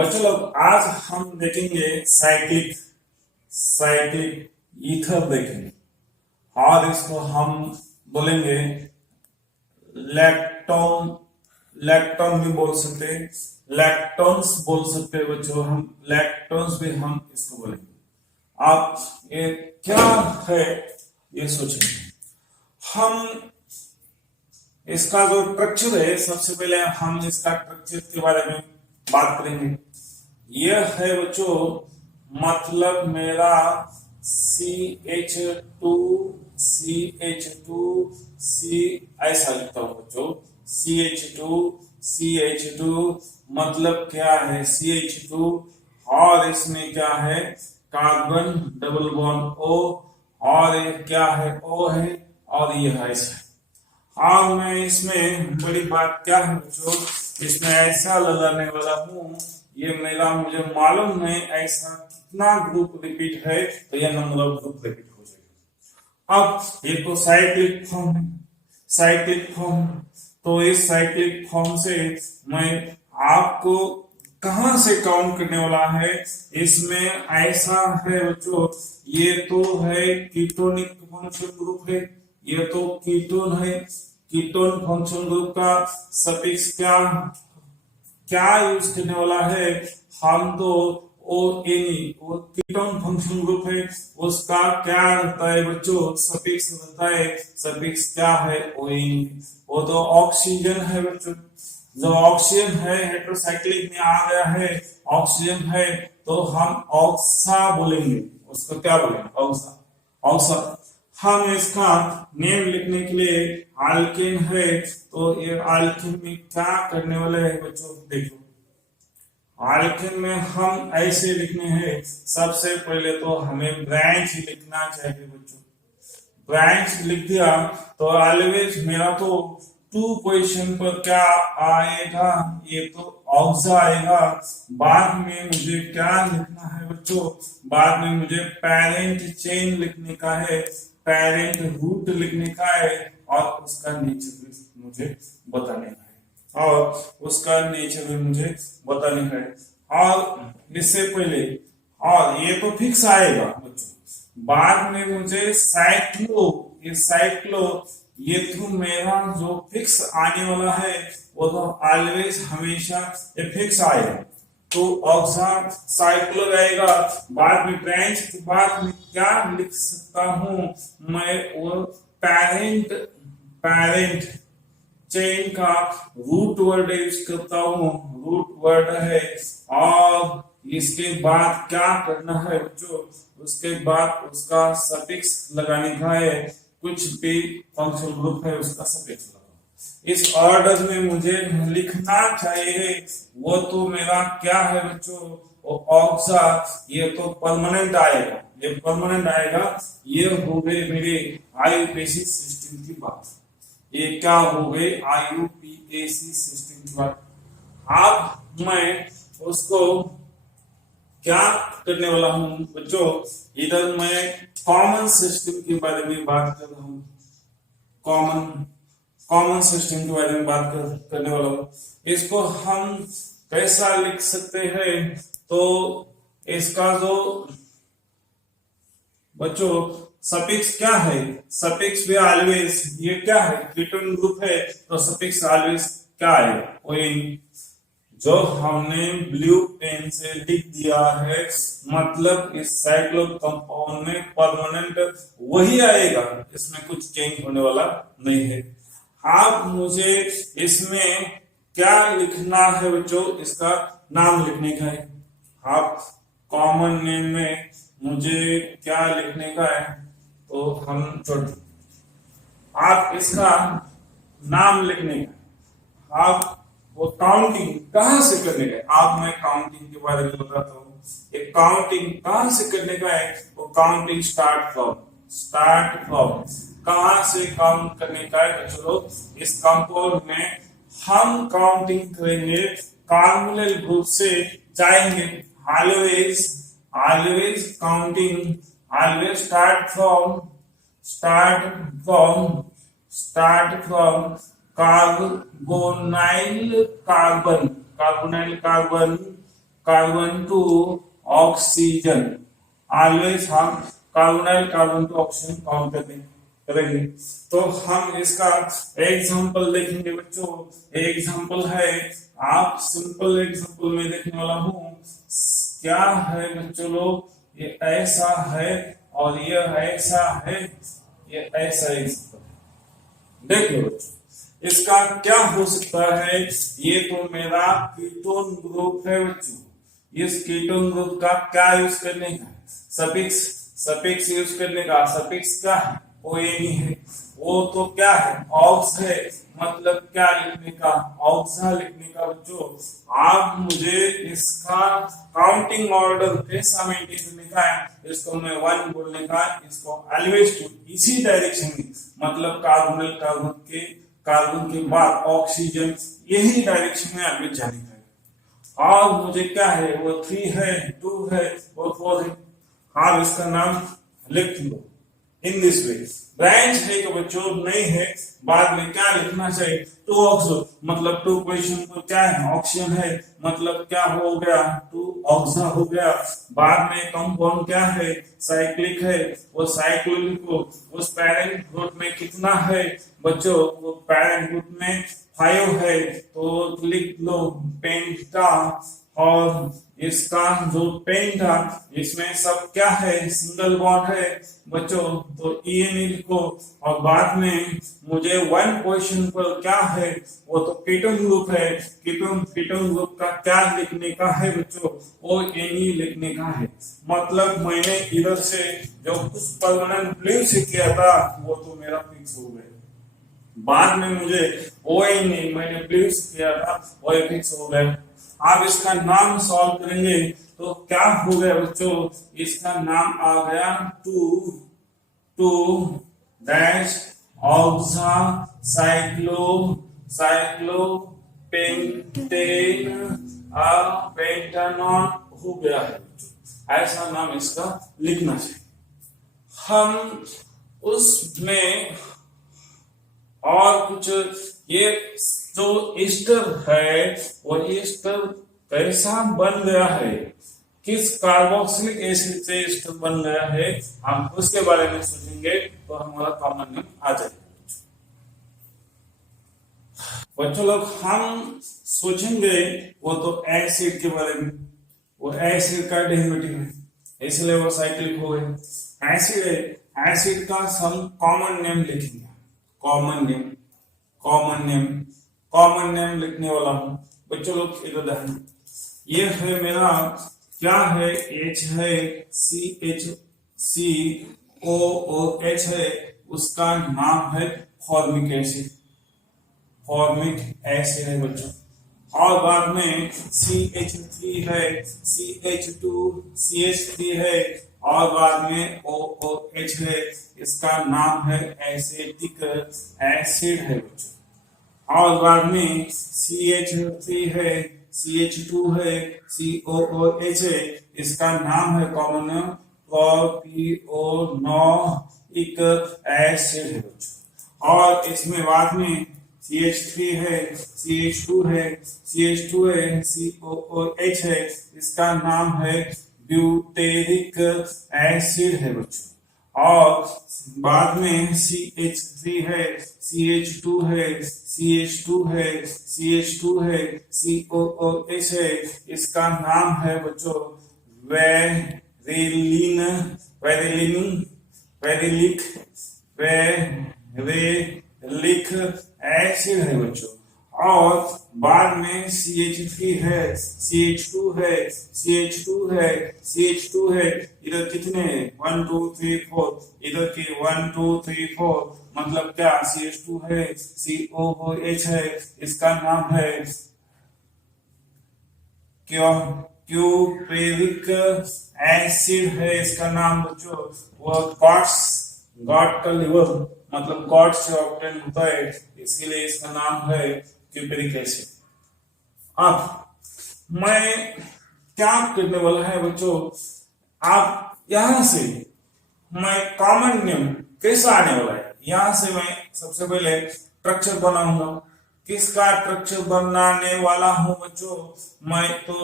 बच्चों लोग आज हम देखेंगे साइक्लिक साइक्लिक ईथर देखेंगे और इसको हम बोलेंगे लैक्टोन। लैक्टोन भी बोल सकते हैं, लैक्टोन्स बोल सकते हैं बच्चों, हम लैक्टोन्स भी हम इसको बोलेंगे। आप ये क्या है ये सोचेंगे। हम इसका जो स्ट्रक्चर है, सबसे पहले हम इसका स्ट्रक्चर के बारे में बात करेंगे। यह है बच्चों, मतलब मेरा CH2 CH2C ऐसा लिखता हूं बच्चों। CH2 मतलब क्या है CH2, और इसमें क्या है कार्बन डबल बॉन्ड O, और ये क्या है O है, और ये है ऐसा। और मैं इसमें बड़ी बात क्या है बच्चों, इसमें ऐसा लगाने वाला हूं, ये मेरा मुझे मालूम नहीं ऐसा कितना ग्रुप रिपीट है, तो यह नंबर ऑफ ग्रुप रिपीट हो जाएगा। अब ये तो साइक्लिक फॉर्म है, साइक्लिक फॉर्म, तो इस साइक्लिक फॉर्म से मैं आपको कहां से काउंट करने वाला है। इसमें ऐसा है बच्चों, ये तो है कीटोनिक फंक्शन ग्रुप है, ये तो कीटोन है। कीटोन फंक्शन ग्रुप का सफिक्स क्या क्या यूज करने वाला है हम, तो ONE, वो कीटोन फंक्शन ग्रुप है, उसका क्या रहता है बच्चों सफिक्स रहता है। सफिक्स क्या है ONE, वो तो ऑक्सीजन है बच्चों। जो ऑक्सीजन है हेटेरोसाइक्लिक में आ गया है, ऑक्सीजन है तो हम ऑक्सा बोलेंगे, उसको क्या बोलेंगे ऑक्सा। ऑक्सा हम इसका नेम लिखने के लिए अल्केन है, तो ये अल्केन में क्या करने वाले हैं बच्चों, देखो अल्केन में हम ऐसे लिखने हैं। सबसे पहले तो हमें ब्रांच लिखना चाहिए बच्चों। ब्रांच लिख दिया तो ऑलवेज मेरा तो 2 पोजीशन पर क्या आएगा, ये तो ऑक्सा आएगा। बाद में मुझे क्या लिखना है बच्चों, बाद में मुझे पेरेंट चेन लिखने का है, पेरेंट रूट लिखने का है, और उसका नेचर मुझे बताने का है, और उसका नेचर भी मुझे बताने का है। और इससे पहले, और ये तो फिक्स आएगा बच्चों, बाद में मुझे साइक्लो, ये साइक्लो, ये थ्रू मेरा जो फिक्स आने वाला है वो तो ऑलवेज हमेशा ये फिक्स आएगा। तो ऑक्सा साइक्लो रहेगा, बाद में ब्रांच के बाद में क्या लिख सकता हूं मैं, वो पेरेंट पेरेंट चेन का रूट वर्ड यूज करता हूं, रूट वर्ड है। और इसके बाद क्या करना है बच्चों, उसके बाद उसका सफिक्स लगाने का है, कुछ भी फंक्शन ग्रुप है उसका सफिक्स लगाओ। इस ऑर्डर में मुझे लिखना चाहिए, वो तो मेरा क्या है बच्चों, वो ऑक्सा, ये तो परमानेंट आएगा, ये परमानेंट आएगा। ये हो गए मेरे IUPAC सिस्टम की बात, ये क्या हो गए IUPAC सिस्टम की बात। अब मैं उसको क्या करने वाला हूं बच्चों, इधर मैं कॉमन सिस्टम के बारे में बात कर रहा हूं, कॉमन सिस्टम के बारे में बात करने वाला हूं। इसको हम कैसा लिख सकते हैं, तो इसका जो बच्चों सफिक्स क्या है, सफिक्स भी ऑलवेज, ये क्या है कीटोन ग्रुप है, तो सफिक्स ऑलवेज क्या है ONE। जो हमने ब्लू पेन से लिख दिया है, मतलब इस साइक्लो कंपाउंड में परमानेंट वही आएगा, इसमें कुछ चेंज होने वाला नहीं है। आप मुझे इसमें क्या लिखना है बच्चों, इसका नाम लिखने का है। आप कॉमन नेम में मुझे क्या लिखने का है, तो हम छोड़, आप इसका नाम लिखने का, आप वो काउंटिंग कहां से करने का है, आप मैं काउंटिंग के बारे में बताता हूँ। एक काउंटिंग कहां से करने का है, वो काउंटिंग स्टार्ट फ्रॉम कहां से काउंट करने का है। तो चलो इस कंपाउंड में हम काउंटिंग करेंगे, कार्बोनिल ग्रुप से जाएंगे, always counting, always start from carbonyl carbon carbon to oxygen. Always हम कार्बन टू ऑक्सीजन काउंट करेंगे। तो हम इसका एग्जांपल देखेंगे बच्चों। एग्जांपल है, आप सिंपल एग्जांपल में देखने वाला हूं। क्या है बच्चों लोग, ये ऐसा है और ये ऐसा है, ये ऐसा एग्जांपल है। देख लो बच्चों, इसका क्या हो सकता है। ये तो मेरा कीटोन ग्रुप है बच्चों। इस कीटोन ग्रुप का क्या यूज करने का, सफिक्स यूज करने का। सफिक्स क्या है, ओएनी है। वो तो क्या है, ऑक्स है। मतलब क्या लिखने का, ऑक्सा लिखने का बच्चों। आप मुझे इसका काउंटिंग ऑर्डर कैसा मेंटेन करने का है, इसको मैं 1 बोलने का, इसको ऑलवेज टू इसी डायरेक्शन में, मतलब कार्बन के बाद ऑक्सीजन, यही डायरेक्शन में ऑलवेज जाने का है। और मुझे क्या है, वो 3 है, 2 है और 4 है। आप इसका नाम लिख लो इन दिस वे। ब्रांच है तो बच्चों नहीं है, बाद में क्या लिखना चाहिए, 2 ऑक्सो, मतलब 2 पोजीशन पर क्या है, ऑक्सीजन है, मतलब क्या हो गया, 2 ऑक्सा हो गया। बाद में कंपाउंड क्या है, साइक्लिक है। वो साइक्लिक को उस पैरेंट ग्रुप में कितना है बच्चों, वो पैरेंट ग्रुप में 5 है, तो लिख लो पेंटा। और इसका जो पेन था, इसमें सब क्या है, सिंगल बॉन्ड है बच्चों, तो ई लिखो। और बाद में मुझे 1 पोजीशन पर क्या है, वो तो कीटोन ग्रुप है। कीटोन ग्रुप का क्या लिखने का है बच्चों, ओ एन ई लिखने का है। मतलब मैंने इधर से जो कुछ परमानेंट ब्लू से किया था, वो तो मेरा फिक्स हो गया। बाद में मुझे ओ एन ई मैंने ब्लू से किया था, वो फिक्स हो गया। आप इसका नाम सॉल्व करेंगे तो क्या हो गया बच्चों, इसका नाम आ गया 2 डैश ऑक्सा साइक्लो पेंटेन पेंटानॉन हो गया है। ऐसा नाम इसका लिखना चाहिए। हम उसमें और कुछ, ये जो ईस्टर है, वो ईस्टर कैसा बन गया है, किस कार्बोक्सिलिक एसिड से ईस्टर बन गया है, हम उसके बारे में सोचेंगे तो हमारा कॉमन नेम आ जाएगा। बच्चों लोग हम सोचेंगे वो तो एसिड के बारे में, वो एसिड का डेरिवेटिव है, इसलिए वो साइक्लिक हो गए। एसिड का हम कॉमन नेम लिखेंगे। कॉमन नेम लिखने वाला हूं बच्चों लोग, इधर ध्यान। ये है मेरा क्या है, H है, CHCOOH है, उसका नाम है फॉर्मिक एसिड है बच्चों। और बाद में CH3 है, CH3 है, और बाद में OOH है, इसका नाम है एसिटिक एसिड है बच्चों। और बाद में CH3 है, CH2 है, COOH है, इसका नाम है कॉमन प्रोपियोनिक एसिड है बच्चों। और इसमें बाद में CH3 है, CH2 है, COOH है, इसका नाम है ब्यूटेरिक एसिड है बच्चों। और बाद में CH3 है, CH2 है, COOH है, इसका नाम है बच्चों वेरिलिक एसिड है बच्चों। और बाद में CH3 है, CH2 है, इधर कितने 1 2 3 4, इधर के 1 2 3 4, मतलब क्या CH2 है, COOH है, इसका नाम है क्यूपेरिक एसिड है, इसका नाम बच्चों। वो गॉड का लिवर, मतलब गॉड से ऑब्टेन होता है, इसीलिए इसका नाम है क्यूपेरिक एसिड। अब मैं क्या करने वाला है बच्चों, आप यहां से मैं कॉमन नेम कैसा आने वाला है, यहां से मैं सबसे पहले स्ट्रक्चर बनाऊंगा। किसका स्ट्रक्चर बनाने वाला हूं बच्चों? मैं तो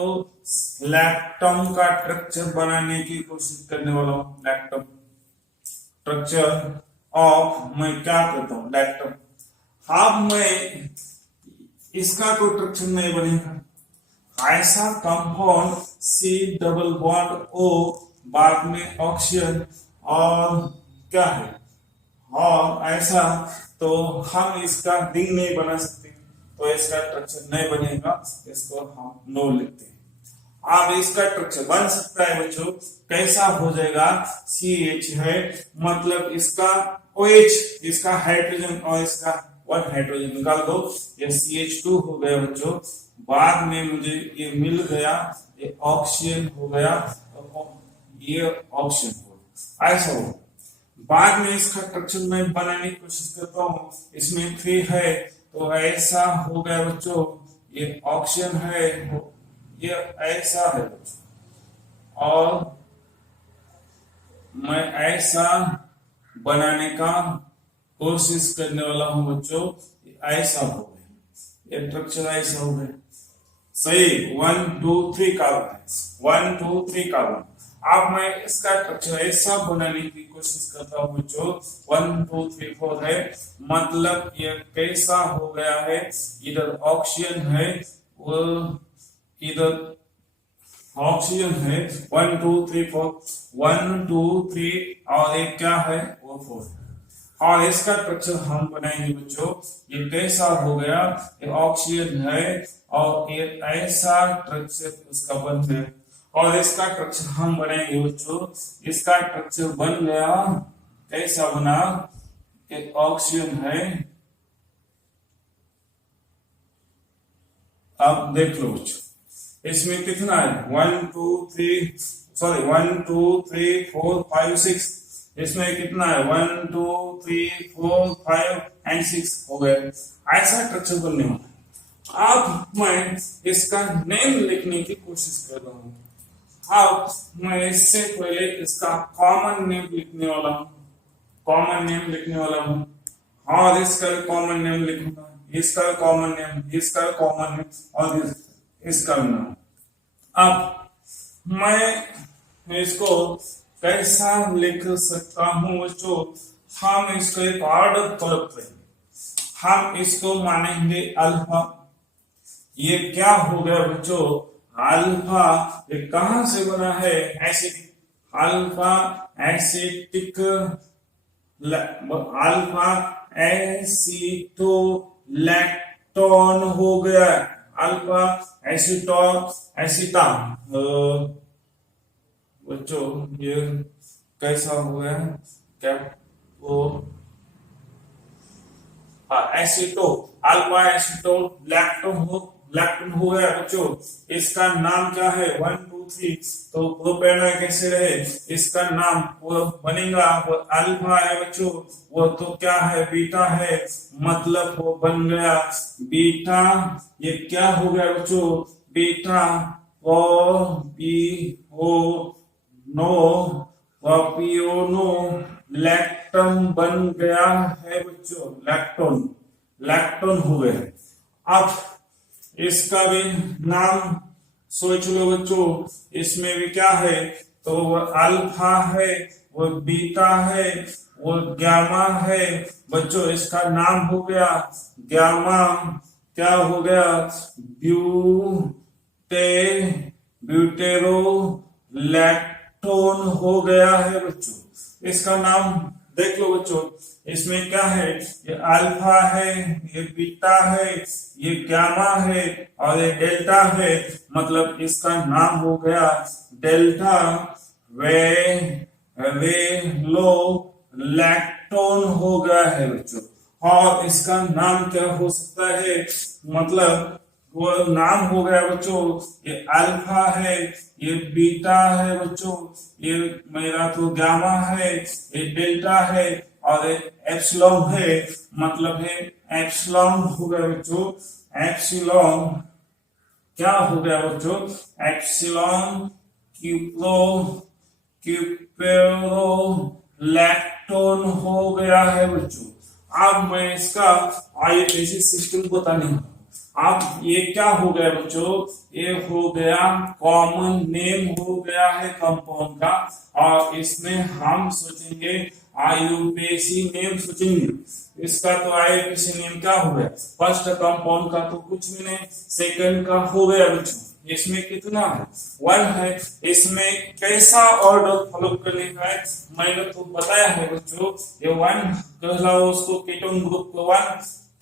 लैक्टम का स्ट्रक्चर बनाने की कोशिश करने वाला हूं। लैक्टम स्ट्रक्चर ऑफ, मैं क्या करता हूं? लैक्टम। अब मैं इसका कोई स्ट्रक्चर नहीं बनेगा। ऐसा compound C double bond O, बाद में ऑक्सीजन और क्या है, और ऐसा, तो हम इसका रिंग नहीं बना सकते, तो इसका स्ट्रक्चर नहीं बनेगा, इसको हम नो लिखते हैं। अब इसका स्ट्रक्चर बन सकता है बच्चों, कैसा हो जाएगा? CH है, मतलब इसका OH, इसका हाइड्रोजन और इसका 1 हाइड्रोजन निकाल दो, ये CH2 हो गया बच्चों। बाद में मुझे ये मिल गया, ये ऑक्सीजन हो गया, ये ऑक्सीजन हो गया, ऐसा हो। बाद में इसका स्ट्रक्चर मैं बनाने की कोशिश करता हूँ, इसमें 3 है, तो ऐसा हो गया बच्चों, ये ऑक्सीजन है, ये ऐसा है बच्चों, और मैं ऐसा बनाने का कोशिश करने वाला हूं बच्चों, ऐसा हो गया, ये स्ट्रक्चर ऐसा हो गया, सही। 1 2 3 कार्बन है, 1 2 3 कार्बन। अब मैं इसका स्ट्रक्चर ऐसा बनाने की कोशिश करता हूं बच्चों, 1 2 3 4 है, मतलब ये कैसा हो गया है, इधर ऑक्सीजन है, वो इधर ऑक्सीजन है, 1 2 3 4, 1 2 3 और एक क्या है, वो 4। और इसका स्ट्रक्चर हम बनाएंगे बच्चों, ये कैसा हो गया, ये ऑक्सीजन है और ये ऐसा स्ट्रक्चर उसका बन गया, और इसका स्ट्रक्चर हम बनाएंगे बच्चों, इसका स्ट्रक्चर बन गया, कैसा बना, ये ऑक्सीजन है। अब देख लो बच्चों, इसमें कितना है, 1 2 3 सॉरी 1 2 3 4 5 6, इसमें कितना है, 1 2 3 4 5 एंड 6 हो गए, ऐसा स्ट्रक्चर बनने वाला। अब मैं इसका नेम लिखने की कोशिश कर रहा हूं। अब मैं इससे पहले इसका कॉमन नेम लिखने वाला हूं, कॉमन नेम लिखने वाला हूं, और इसका कॉमन नेम लिखूंगा, इसका कॉमन नेम, इसका कॉमन नेम और इसका नाम। अब मैं इसको कैसा लिख सकता हूं बच्चों, हम इसको एक ऑर्डर पर रखेंगे, हम इसको मानेंगे अल्फा। ये क्या हो गया बच्चों, अल्फा, ये कहां से बना है, acidic, alpha acetic, alpha एसिटो lactone हो गया, अल्फा एसिटोन एसिटा। बच्चों ये कैसा हो गया, क्या वो, एसिटो, अल्फा एसिटो लैक्टोन हो गया बच्चों। इसका नाम क्या है, 1 2 3, तो प्रोपेनॉइक एसिड है, इसका नाम वो बनेगा, वो अल्फा है बच्चों, वो तो क्या है, बीटा है, मतलब वो बन गया बीटा। ये क्या हो गया बच्चों, बीटा प्रोपियोनो लैक्टम बन गया है बच्चों, लैक्टोन, लैक्टोन हो गया। अब इसका भी नाम सोच लो बच्चों, इसमें भी क्या है, तो वो अल्फा है, वो बीटा है, वो गामा है बच्चों, इसका नाम हो गया गामा, क्या हो गया, ब्यूटेरो लैक्टोन हो गया है बच्चों। इसका नाम देख लो बच्चों, इसमें क्या है, ये अल्फा है, ये बीटा है, ये गामा है और ये डेल्टा है, मतलब इसका नाम हो गया डेल्टा वेलो लैक्टोन हो गया है बच्चों। और इसका नाम क्या हो सकता है, मतलब वो नाम हो गया बच्चों, ये अल्फा है, ये बीटा है बच्चों, ये मेरा तो गामा है, ये डेल्टा है और ये एप्सिलॉन है, मतलब है एप्सिलॉन हो गया बच्चों। एप्सिलॉन क्या हो गया बच्चों, एप्सिलॉन क्यूपेरो लैक्टोन हो गया है बच्चों। अब मैं इसका IUPAC सिस्टम बताने वाला हूं। अब ये क्या हो गया बच्चों, ये हो गया कॉमन नेम हो गया है कंपाउंड का, और इसमें हम सोचेंगे IUPAC नेम सोचेंगे। इसका तो IUPAC नेम क्या हो गया, फर्स्ट कंपाउंड का तो कुछ भी नहीं, सेकंड का हो गया बच्चों। इसमें कितना है, 1 है। इसमें कैसा ऑर्डर फॉलो करने का है, मैंने तो बताया है बच्चों। ये 1 कहलाओ उसको कीटोन ग्रुप को 1,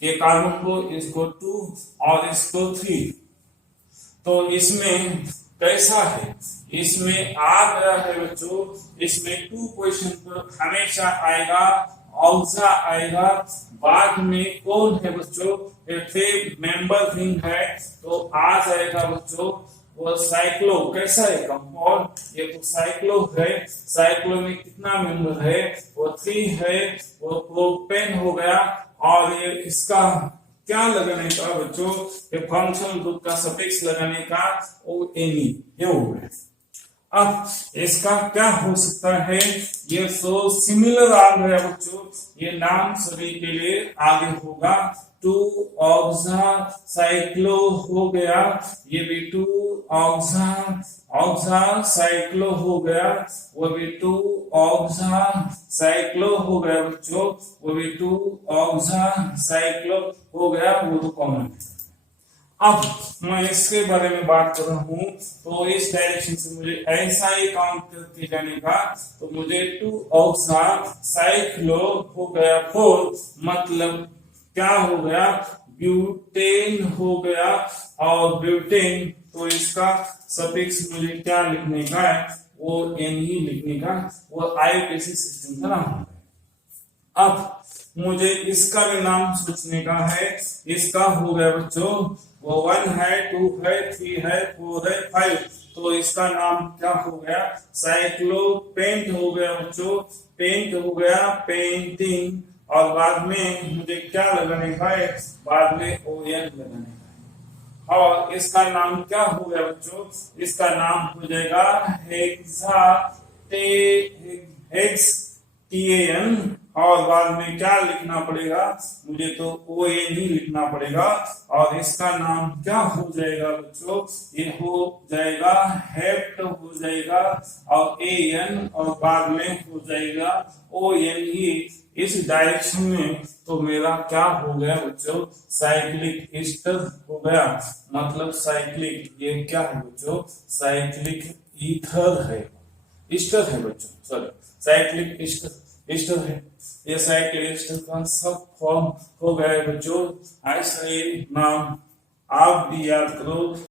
के कार्बन को इसको 2 और इसको 3। तो इसमें कैसा है, इसमें आ गया है बच्चों, इसमें 2 पोजीशन पर हमेशा आएगा, ऑक्सा आएगा। बाद में कौन है बच्चों, मेंबर थिंग है, तो आ जाएगा बच्चों वो साइक्लो। कैसा है कंपाउंड, ये तो साइक्लो है। साइक्लो में कितना मेंबर है, वो 3 है, वो प्रोपेन हो गया। और ये इसका क्या लगाने का बच्चों, ये फंक्शनल ग्रुप का सफिक्स लगाने का ONE, ये हो गया। अब इसका क्या हो सकता है, ये सो सिमिलर आ गया बच्चों, ये नाम सभी के लिए आगे होगा। 2 ऑक्सा साइक्लो हो गया, ये भी 2 ऑक्सा साइक्लो हो गया, वो भी 2 ऑक्सा साइक्लो हो गया बच्चों, वो भी 2 ऑक्सा साइक्लो हो गया, वो तो कॉमन है। अब मैं इसके बारे में बात कर रहा हूं, तो इस डायरेक्शन से मुझे ऐसा ही काउंट करके जाने का, तो मुझे 2 ऑक्सा साइक्लो हो गया 4, मतलब क्या हो गया, ब्यूटेन हो गया। और ब्यूटेन, तो इसका सफिक्स मुझे क्या लिखने का है, वो N ही लिखने का, वो IUPAC सिस्टम का नाम है। अब मुझे इसका भी नाम सोचने का है। इसका हो गया बच्चों, वो 1 है, 2 है, 3 है, 4 है, 5। तो इसका नाम क्या हो गया, साइक्लो पेंट हो गया बच्चों, पेंट हो गया, पेंटिंग। और बाद में मुझे क्या लगाने का है, बाद में ON लगाने का है। और इसका नाम क्या हो गया बच्चों, इसका नाम हो जाएगा हेक्साटेन। और बाद में क्या लिखना पड़ेगा, मुझे तो ON ही लिखना पड़ेगा। और इसका नाम क्या हो जाएगा बच्चों, ये हो जाएगा हेप्ट हो जाएगा, और AN, और बाद में हो जाएगा ON ही इस डायरेक्शन में। तो मेरा क्या हो गया बच्चों, साइक्लिक ईस्टर हो गया, मतलब साइक्लिक, ये क्या है बच्चों, साइक्लिक ईथर है, ईस्टर है बच्चों, सॉरी साइक्लिक ईस्टर है। ये साइक्लिक ईस्टर का सब फॉर्म हो गया बच्चों। ऐसा ही नाम आप भी याद करो।